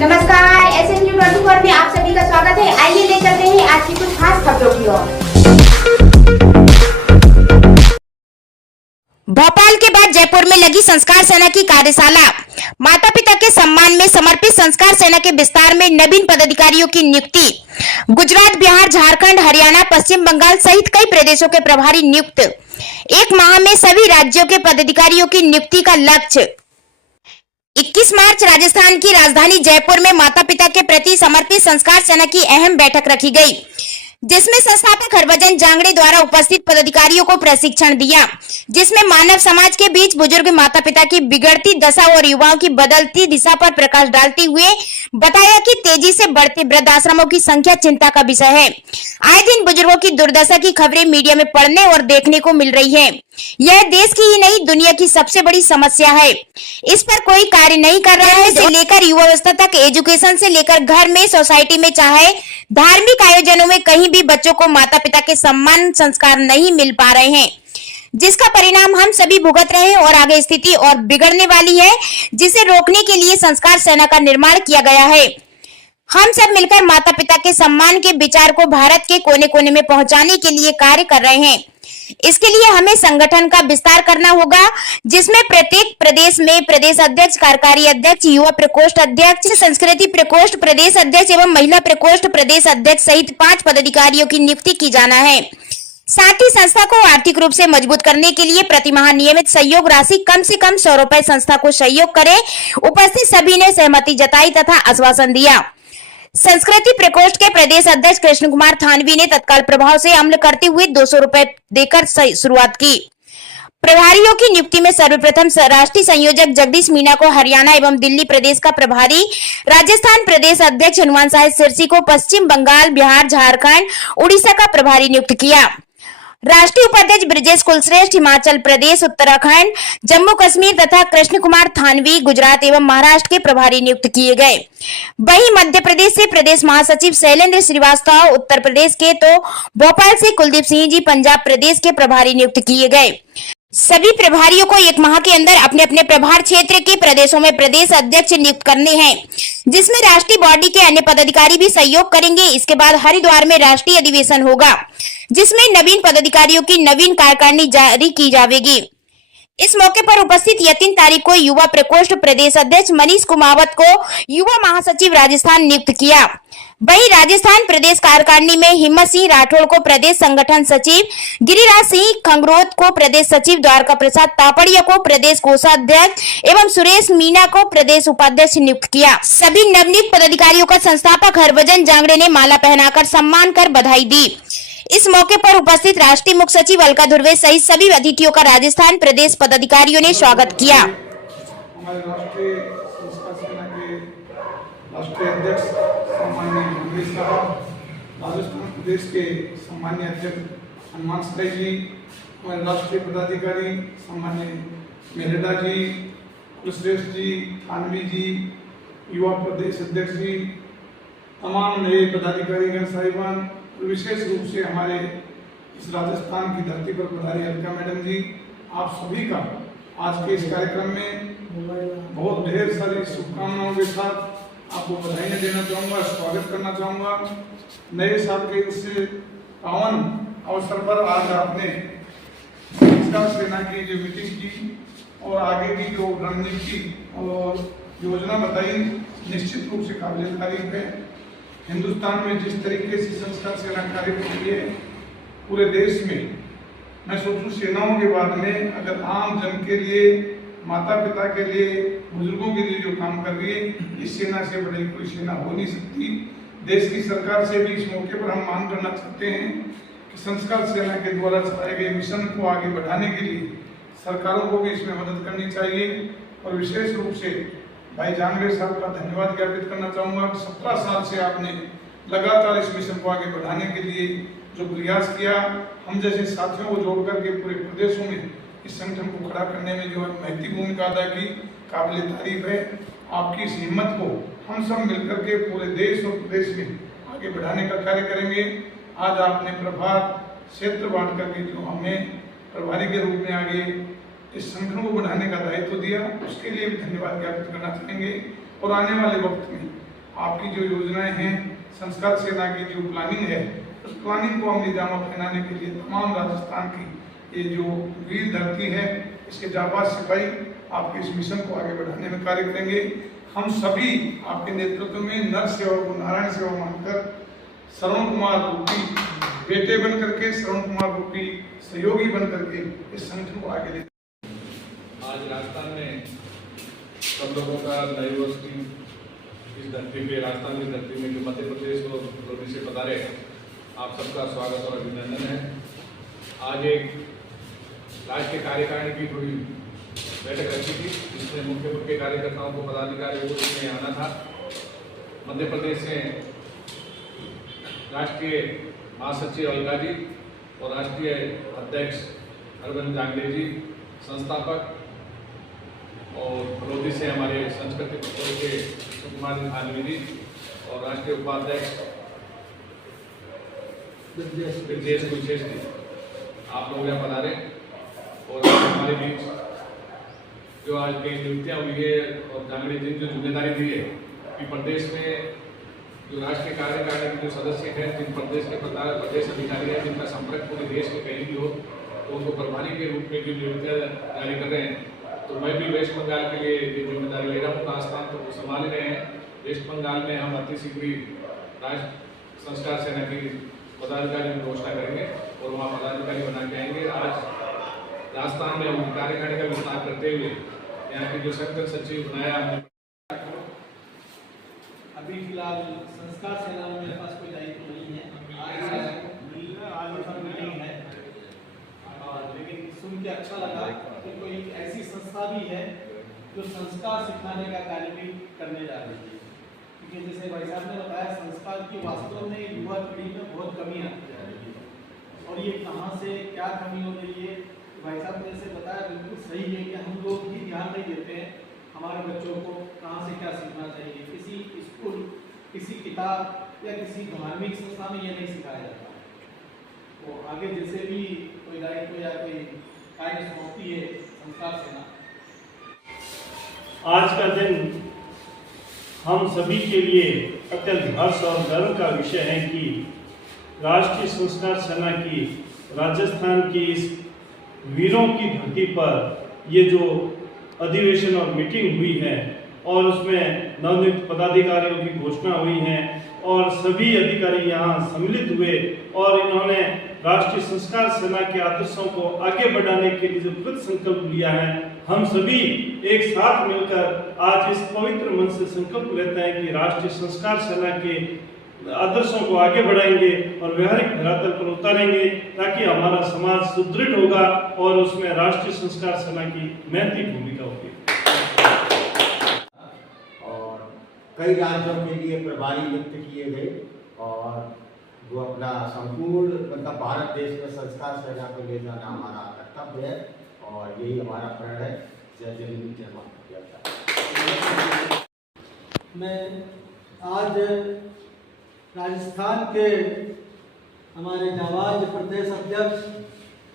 नमस्कार, SNU24 में आप सभी का स्वागत है। आइए ले चलते हैं आज की कुछ खास खबरों की ओर। भोपाल के बाद जयपुर में लगी संस्कार सेना की कार्यशाला। माता पिता के सम्मान में समर्पित संस्कार सेना के विस्तार में नवीन पदाधिकारियों की नियुक्ति। गुजरात, बिहार, झारखंड, हरियाणा, पश्चिम बंगाल सहित कई प्रदेशों के प्रभारी नियुक्त। एक माह में सभी राज्यों के पदाधिकारियों की नियुक्ति का लक्ष्य। 21 मार्च राजस्थान की राजधानी जयपुर में माता पिता के प्रति समर्पित संस्कार सेना की अहम बैठक रखी गई, जिसमें संस्थापक हरभजन जांगड़े द्वारा उपस्थित पदाधिकारियों को प्रशिक्षण दिया, जिसमें मानव समाज के बीच बुजुर्ग माता पिता की बिगड़ती दशा और युवाओं की बदलती दिशा पर प्रकाश डालते हुए बताया कि तेजी से बढ़ते वृद्धाश्रमों की संख्या चिंता का विषय है। आए दिन बुजुर्गों की दुर्दशा की खबरें मीडिया में पढ़ने और देखने को मिल रही है। यह देश की ही नहीं दुनिया की सबसे बड़ी समस्या है। इस पर कोई कार्य नहीं कर रहा है, से लेकर युवावस्था तक, एजुकेशन से लेकर घर में, सोसाइटी में, चाहे धार्मिक आयोजनों में, कहीं भी बच्चों को माता पिता के सम्मान संस्कार नहीं मिल पा रहे हैं, जिसका परिणाम हम सभी भुगत रहे हैं और आगे स्थिति और बिगड़ने वाली है, जिसे रोकने के लिए संस्कार सेना का निर्माण किया गया है। हम सब मिलकर माता पिता के सम्मान के विचार को भारत के कोने कोने में पहुंचाने के लिए कार्य कर रहे हैं। इसके लिए हमें संगठन का विस्तार करना होगा, जिसमें प्रत्येक प्रदेश में प्रदेश अध्यक्ष, कार्यकारी अध्यक्ष, युवा प्रकोष्ठ अध्यक्ष, संस्कृति प्रकोष्ठ प्रदेश अध्यक्ष एवं महिला प्रकोष्ठ प्रदेश अध्यक्ष सहित 5 पदाधिकारियों की नियुक्ति की जाना है। साथ ही संस्था को आर्थिक रूप से मजबूत करने के लिए प्रतिमाह नियमित सहयोग राशि कम से कम 100 रुपए संस्था को सहयोग करे। उपस्थित सभी ने सहमति जताई तथा आश्वासन दिया। संस्कृति प्रकोष्ठ के प्रदेश अध्यक्ष कृष्ण कुमार थानवी ने तत्काल प्रभाव से अमल करते हुए 200 रुपए देकर शुरुआत की। प्रभारियों की नियुक्ति में सर्वप्रथम राष्ट्रीय संयोजक जगदीश मीना को हरियाणा एवं दिल्ली प्रदेश का प्रभारी, राजस्थान प्रदेश अध्यक्ष हनुमान साहिब सिरसी को पश्चिम बंगाल, बिहार, झारखंड, उड़ीसा का प्रभारी नियुक्त किया। राष्ट्रीय उपाध्यक्ष ब्रिजेश कुलश्रेष्ठ हिमाचल प्रदेश, उत्तराखंड, जम्मू कश्मीर तथा कृष्ण कुमार थानवी गुजरात एवं महाराष्ट्र के प्रभारी नियुक्त किए गए। वहीं मध्य प्रदेश से प्रदेश महासचिव शैलेंद्र श्रीवास्तव, उत्तर प्रदेश के तो भोपाल से कुलदीप सिंह जी पंजाब प्रदेश के प्रभारी नियुक्त किए गए। सभी प्रभारियों को 1 माह के अंदर अपने अपने प्रभार क्षेत्र के प्रदेशों में प्रदेश अध्यक्ष नियुक्त करने हैं, जिसमें राष्ट्रीय बॉडी के अन्य पदाधिकारी भी सहयोग करेंगे। इसके बाद हरिद्वार में राष्ट्रीय अधिवेशन होगा, जिसमें नवीन पदाधिकारियों की नवीन कार्यकारिणी जारी की जाएगी। इस मौके पर उपस्थित 3 तारीख को युवा प्रकोष्ठ प्रदेश अध्यक्ष मनीष कुमावत को युवा महासचिव राजस्थान नियुक्त किया। वहीं राजस्थान प्रदेश कार्यकारिणी में हिम्मत सिंह राठौड़ को प्रदेश संगठन सचिव, गिरिराज सिंह खंगरोत को प्रदेश सचिव, द्वारका प्रसाद तापड़िया को प्रदेश कोषाध्यक्ष एवं सुरेश मीना को प्रदेश उपाध्यक्ष नियुक्त किया। सभी नवनियुक्त पदाधिकारियों का संस्थापक हरभजन जांगड़े ने माला पहनाकर सम्मान कर बधाई दी। इस मौके पर उपस्थित राष्ट्रीय मुख्य सचिव अलका धुर्वे सहित सभी अतिथियों का राजस्थान प्रदेश पदाधिकारियों ने स्वागत किया। हमारे राष्ट्रीय अध्यक्ष सम्माननीय मंत्री साहब, राजस्थान प्रदेश के सम्माननीय अध्यक्ष हनुमान साहिब जी, हमारे राष्ट्रीय पदाधिकारी सम्माननीय मेहरडा जी, कुलश्रेष्ठ जी, थानवी जी, युवा प्रदेश अध्यक्ष जी, तमाम नए पदाधिकारीगण साहिबान, विशेष रूप से हमारे इस राजस्थान की धरती पर पधारी अलका मैडम जी, आप सभी का आज के इस कार्यक्रम में बहुत ढेर सारी शुभकामनाओं के साथ आपको बधाइयाँ देना चाहूँगा, स्वागत करना चाहूँगा। नए साल के इस पावन अवसर पर आज आपने संस्कार सेना की जो मीटिंग की और आगे की जो रणनीति और योजना बताई, निश्चित रूप से काबिल तारीफ है। हिंदुस्तान में जिस तरीके से संस्कार सेना कार्य कर रही है पूरे देश में, मैं सोचूं सेनाओं के बाद में अगर आम जन के लिए, माता पिता के लिए, बुजुर्गों के लिए जो काम कर रही है, इस सेना से बड़ी कोई सेना हो नहीं सकती। देश की सरकार से भी इस मौके पर हम मांग करना चाहते हैं कि संस्कार सेना के द्वारा चलाए गए मिशन को आगे बढ़ाने के लिए सरकारों को भी इसमें मदद करनी चाहिए। और विशेष रूप से भाई जांगड़े साहब का धन्यवाद ज्ञापित करना चाहूँगा। 17 साल से आपने लगातार इस मिशन को आगे बढ़ाने के लिए जो प्रयास किया, हम जैसे साथियों को जोड़ करके पूरे प्रदेशों में इस संगठन को खड़ा करने में जो महत्वपूर्ण भूमिका अदा की, काबिल तारीफ है। आपकी इस हिम्मत को हम सब मिलकर के पूरे देश और प्रदेश में आगे बढ़ाने का कार्य करेंगे। आज आपने प्रभार क्षेत्र बांट करके जो हमें प्रभारी के रूप में आगे इस संगठन को बढ़ाने का दायित्व दिया, उसके लिए भी धन्यवाद ज्ञापित करना चाहेंगे। और आने वाले वक्त में आपकी जो योजनाएं हैं, संस्कार सेना की जो प्लानिंग है, उस प्लानिंग को अमली जामा पहनाने के लिए तमाम राजस्थान की ये जो वीर धरती है, इसके जाबाज सिपाही आपके इस मिशन को आगे बढ़ाने में कार्य करेंगे। हम सभी आपके नेतृत्व में नर सेवा को नारायण सेवा मानकर श्रवण कुमार रूपी बेटे बन करके, श्रवण कुमार रूपी सहयोगी बन करके इस संगठन को आगे ले। आज राजस्थान में सब लोगों का नए वर्ष की इस धरती पे, राजस्थान की धरती में जो मध्य प्रदेश को रोटी से पधारे, आप सबका स्वागत और अभिनंदन है। आज एक राष्ट्रीय कार्यकारिणी की थोड़ी बैठक रखी थी, जिसमें मुख्य कार्यकर्ताओं को, पदाधिकारियों को इसमें आना था। मध्य प्रदेश से राष्ट्रीय महासचिव अलका जी और राष्ट्रीय अध्यक्ष अरविंद जांगड़े जी, संस्थापक, और फलोदी से हमारे संस्कृति पत्र के सुकुमार आदमी जी और राष्ट्रीय उपाध्यक्ष ब्रजेश कुलशेष जी, आप लोग यहाँ पधारे। और हमारे बीच जो आज कई नियुक्तियाँ हुई है और जांगड़े जी जो जिम्मेदारी दी है कि प्रदेश में जो राष्ट्रीय कार्यकारिणी के जो सदस्य हैं, जिन प्रदेश के प्रदेश अधिकारी हैं, जिनका संपर्क पूरे देश में कहीं भी हो, तो उनको प्रभारी के रूप में जो नियुक्तियाँ जारी कर रहे हैं। तो मैं भी वेस्ट बंगाल के लिए ये जिम्मेदारी ले रहा हूँ, राजस्थान तो वो संभाल रहे हैं। वेस्ट बंगाल में हम अति शीघ्र राष्ट्र संस्कार सेना की पदाधिकारी की घोषणा करेंगे और वहाँ पदाधिकारी बना के आएंगे। आज राजस्थान में हम कार्यकारिणी का विस्तार करते हुए यहाँ के जो संगठन सचिव बनाया हमने। अभी फिलहाल संस्कार सेना में मेरे पास कोई दायित्व नहीं है, आज मीटिंग है, लेकिन सुन के अच्छा लगा कि कोई ऐसी संस्था भी है जो संस्कार सिखाने का कार्य भी करने जा रही है। क्योंकि जैसे भाई साहब ने बताया, संस्कार की वास्तव में युवा पीढ़ी में बहुत कमी आती जा रही है। और ये कहाँ से क्या कमी हो रही है, भाई साहब ने जैसे बताया बिल्कुल सही है कि हम लोग भी ध्यान नहीं देते हैं हमारे बच्चों को कहाँ से क्या सीखना चाहिए। किसी स्कूल, किसी किताब या किसी धार्मिक संस्था में ये नहीं सिखाया जाता। तो आगे जैसे भी कोई दायित्व या कोई कार्य सौंपती है संस्कार सेना। आज का दिन हम सभी के लिए अत्यंत हर्ष और गर्व का विषय है कि राष्ट्रीय संस्कार सेना की राजस्थान की इस वीरों की धरती पर ये जो अधिवेशन और मीटिंग हुई है और उसमें नवनियुक्त पदाधिकारियों की घोषणा हुई है और सभी अधिकारी यहाँ सम्मिलित हुए और इन्होंने राष्ट्रीय संस्कार सेना के आदर्शों को आगे बढ़ाने के लिए जो कृत संकल्प लिया है, हम सभी एक साथ मिलकर आज इस पवित्र मन से संकल्प लेते हैं कि राष्ट्रीय संस्कार सेना के आदर्शों को आगे बढ़ाएंगे और व्यवहारिक धरातल पर उतारेंगे, ताकि हमारा समाज सुदृढ़ होगा और उसमें राष्ट्रीय संस्कार सेना की महती भूमिका होगी। और कई राज्यों के लिए प्रभारी नियुक्त किए गए और वो अपना संपूर्ण मतलब भारत देश में संस्कार सेना को ले जाना हमारा कर्तव्य है और यही हमारा प्रण है। जय जय हिंद, जय माता। मैं आज राजस्थान के हमारे जाबाज प्रदेश अध्यक्ष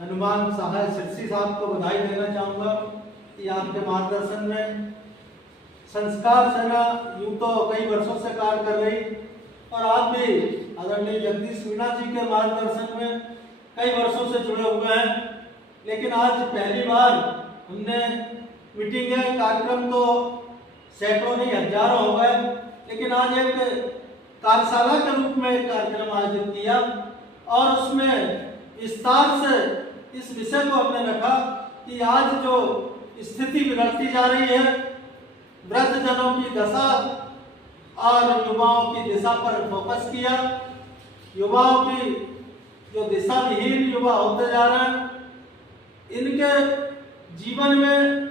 हनुमान सहाय सिरसी साहब को बधाई देना चाहूँगा कि आपके मार्गदर्शन में संस्कार सेना यूँ तो कई वर्षों से कार्य कर रही और आप भी आदरणीय जगदीश मीणा जी के मार्गदर्शन में कई वर्षों से जुड़े हुए हैं। लेकिन आज पहली बार हमने मीटिंगें, कार्यक्रम तो सैकड़ों नहीं हजारों हो गए, लेकिन आज एक कार्यशाला के रूप में एक कार्यक्रम आयोजित किया और उसमें विस्तार से इस विषय को हमने रखा कि आज जो स्थिति बिगड़ती जा रही है, वृद्धजनों की दशा और युवाओं की दिशा पर फोकस किया। युवाओं की जो दिशा विहीन युवा होते जा रहे हैं, इनके जीवन में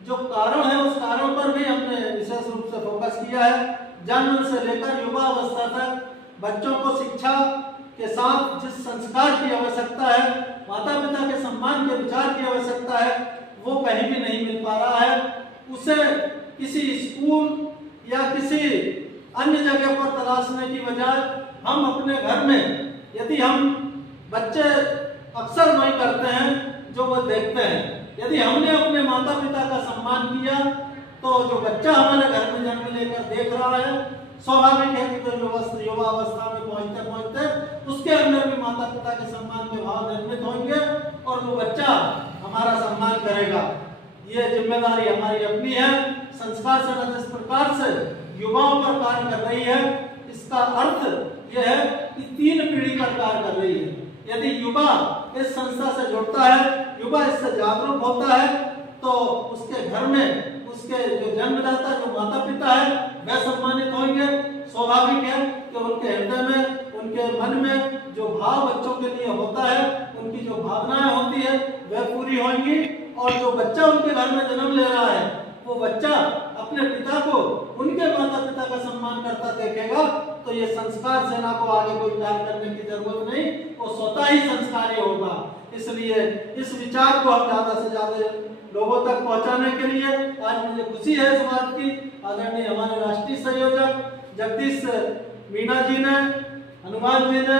जो कारण है उस कारण पर भी हमने विशेष रूप से फोकस किया है। जन्म से लेकर युवा अवस्था तक बच्चों को शिक्षा के साथ जिस संस्कार की आवश्यकता है, माता पिता के सम्मान के विचार की आवश्यकता है, वो कहीं भी नहीं मिल पा रहा है। उसे किसी स्कूल या किसी अन्य जगह पर तलाशने की बजाय हम अपने घर में, यदि हम बच्चे अक्सर वही करते हैं जो वो देखते हैं। यदि हमने अपने माता पिता का सम्मान किया तो जो बच्चा हमारे घर में जन्म लेकर देख रहा है, स्वाभाविक है कि जो युवा अवस्था में पहुंचते पहुंचते उसके अंदर भी माता पिता के सम्मान के भाव निर्मित होंगे और वो बच्चा हमारा सम्मान करेगा। ये जिम्मेदारी हमारी अपनी है। संस्कार सेना जिस प्रकार से युवाओं पर कार्य कर रही है, इसका अर्थ यह है कि 3 पीढ़ी पर कार्य कर रही है। यदि युवा इस संस्था से जुड़ता है, युवा इससे जागरूक होता है, तो उसके घर में उसके जो जन्मदाता जो माता पिता है वह सम्मानित होंगे। स्वाभाविक है कि उनके हृदय में, उनके मन में जो भाव बच्चों के लिए होता है, उनकी जो भावनाएं होती है वह पूरी होंगी। और जो बच्चा उनके घर में जन्म ले रहा है, वो बच्चा अपने पिता को उनके माता पिता का सम्मान करता देखेगा, तो ये संस्कार सेना को आगे कोई प्यार करने की जरूरत नहीं, वो स्वतः ही संस्कारी होगा। इसलिए इस विचार को हम ज्यादा से ज्यादा लोगों तक पहुंचाने के लिए आज मुझे खुशी है इस बात की, आदरणीय हमारे राष्ट्रीय संयोजक जगदीश मीना जी ने, हनुमान जी ने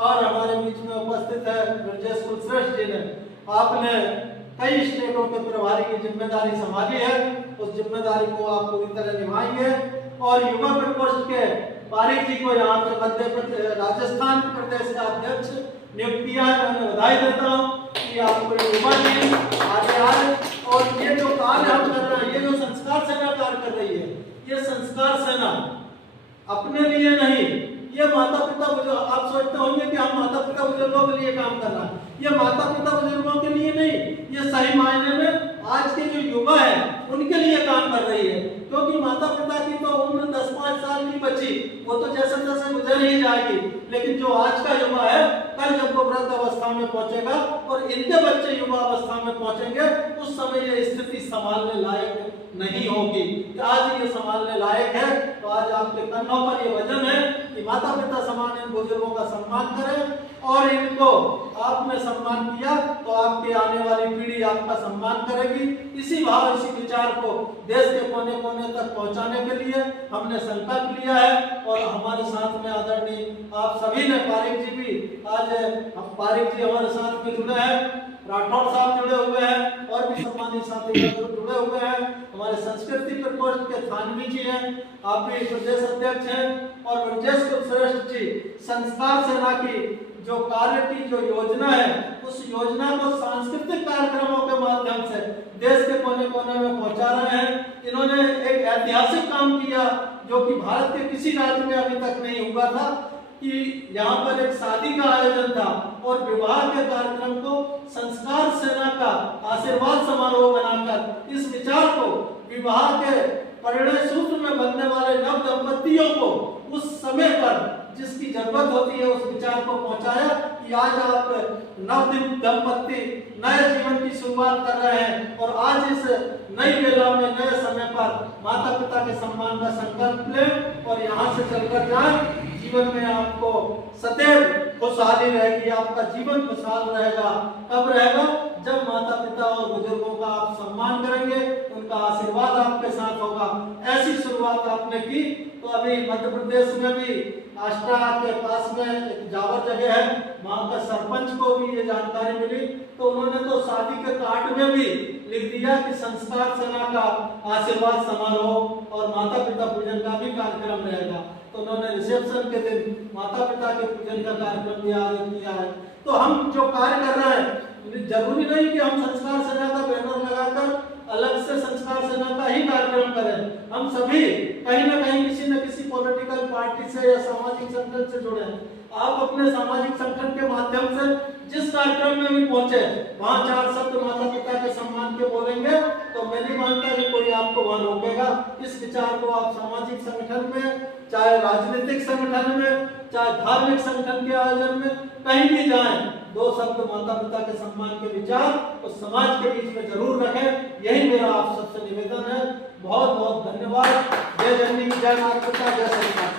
और हमारे बीच में उपस्थित है ब्रजेश कुलश्रेष्ठ जी ने, आपने कई स्टेटों के प्रभारी की जिम्मेदारी संभाली है। उस जिम्मेदारी को आप पूरी तरह निभाएंगे और युवा प्रकोष्ठ के पारिक जी को यहाँ पे राजस्थान प्रदेश का अध्यक्ष नियुक्त किया है। मैं बधाई देता हूँ कि आपको युवा जी आगे आए और ये जो कार्य हम कर रहे हैं, ये जो संस्कार सेना कार्य कर रही है, ये संस्कार सेना अपने लिए नहीं, ये माता पिता बुजुर्ग, आप सोचते होंगे कि हम माता पिता बुजुर्गों के लिए काम कर रहा है, ये माता पिता बुजुर्गों के लिए नहीं, ये सही मायने में आज के जो युवा है उनके लिए काम कर रही है। क्योंकि माता पिता की तो उम्र 10-5 साल की बची, वो तो जैसे जैसे गुजर ही जाएगी, लेकिन जो आज का युवा है, कल जब वो वृद्ध अवस्था में पहुंचेगा और इनके बच्चे युवा अवस्था में पहुंचेंगे, उस समय ये स्थिति संभालने लायक नहीं होगी। आज ये संभालने लायक है, तो आज आपके कंधों पर ये वजन है कि माता पिता समान इन बुजुर्गों का सम्मान करें और इनको आपने सम्मान किया तो आपके आने वाली पीढ़ी आपका सम्मान करेगी। इसी भाव, इसी विचार को देश के कोने कोने तक पहुंचाने के लिए हमने संकल्प लिया है। और हमारे साथ में आदरणीय आप सभी ने, पारिक जी भी, आज हम पारिक जी हमारे साथ में जुड़े हैं, राठौर साहब जुड़े हुए हैं और भी सम्मानित साथी जुड़े हुए हैं, हमारे संस्कृति प्रकोष्ठ के थानवी जी हैं, आप भी प्रदेश अध्यक्ष हैं और ब्रजेश कुलश्रेष्ठ जी संस्कार सेना की जो कार्य की जो योजना है, उस योजना को सांस्कृतिक कार्यक्रमों के माध्यम से देश के कोने कोने में पहुंचा रहे हैं। इन्होंने एक ऐतिहासिक काम किया जो कि भारत के किसी राज्य में अभी तक नहीं हुआ था, कि यहाँ पर एक शादी का आयोजन था और विवाह के कार्यक्रम को संस्कार सेना का आशीर्वाद समारोह बनाकर इस विचार को विवाह के परिणय सूत्र में बनने वाले नव दंपतियों को उस समय पर जिसकी जरूरत होती है उस विचार को पहुंचाया कि आज आप नव दंपति नए जीवन की शुरुआत कर रहे हैं और आज इस नई वेला में, नए समय पर माता पिता के सम्मान का संकल्प लें और यहाँ से चलकर जाएं। जीवन में आपको सदैव खुशहाली रहेगी, आपका जीवन खुशहाल रहेगा। कब रहेगा? जब माता पिता और बुजुर्गों का आप सम्मान करेंगे, उनका आशीर्वाद आपके साथ होगा। ऐसी शुरुआत आपने की तो अभी मध्य प्रदेश में भी आष्टा के पास में एक जावर जगह है, वहां का सरपंच को भी ये जानकारी मिली तो उन्होंने तो शादी के कार्ड में भी लिख दिया कि संस्कार सेना का आशीर्वाद समारोह और माता पिता पूजन का भी कार्यक्रम रहेगा। तो उन्होंने रिसेप्शन के दिन माता पिता के पूजन का कार्यक्रम भी आयोजित किया है। तो हम जो कार्य कर रहे हैं, जरूरी नहीं कि हम संस्कार सेना का बैनर लगाकर अलग से संस्कार सेना का ही कार्यक्रम करें। हम सभी कहीं ना कहीं किसी न किसी पॉलिटिकल पार्टी से या सामाजिक संगठन से जुड़े हैं। आप अपने सामाजिक संगठन के माध्यम से जिस कार्यक्रम में भी पहुंचे, वहां 4 शब्द माता पिता के सम्मान के बोलेंगे तो मैं नहीं मानता कि कोई आपको वहां रोकेगा। इस विचार को आप सामाजिक संगठन में, चाहे राजनीतिक संगठन में, चाहे धार्मिक संगठन के आयोजन में, कहीं भी जाएं, 2 शब्द माता पिता के सम्मान के विचार तो समाज के बीच में जरूर रखें। यही मेरा आप सबसे निवेदन है। बहुत बहुत धन्यवाद। जय जननी, जय माता पिता, जय सरकार।